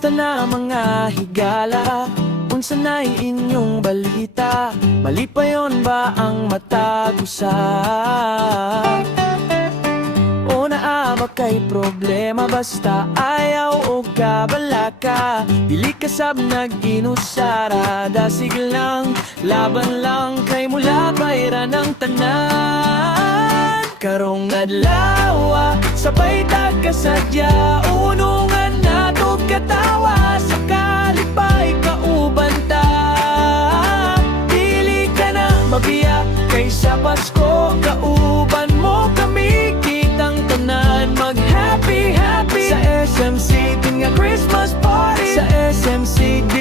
Kamusta na mga higala? Unsa na'y inyong balita? Mali pa yon ba ang matagusa? O naaba kay problema basta ayaw o kabalaka? Dili ka sab nag-inusara, dasig lang, laban lang kay mula bayra ng tanan. Karong adlaw, sabay tagkasadya, unungan nato katawa, sa kalipay kauban ta. Dili ka na mabiya, kay sa Pasko kauban mo kami, kitang tanan mag-happy happy sa SMCD nga Christmas party. Sa SMCD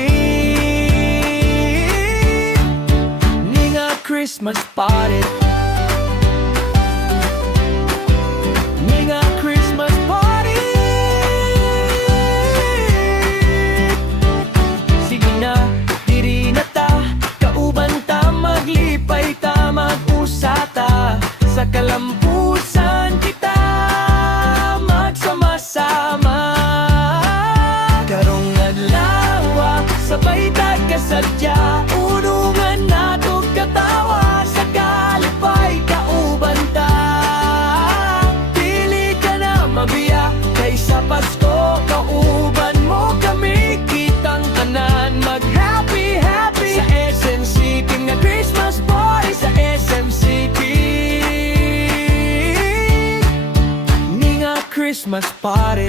ni nga Christmas party. Christmas party. Sige na, diri na ta, kauban ta, maglipay ta, mag-usata, sa kalampusan kita magsama-sama. Karong adlaw, sabay tagkasadya, unungan nato katawa, sa kalipay kauban ta. Mabiya, kay sa Pasko kauban mo kami, kitang tanan mag-happy happy sa SMCD nga Christmas party. Sa SMCD ni nga Christmas party.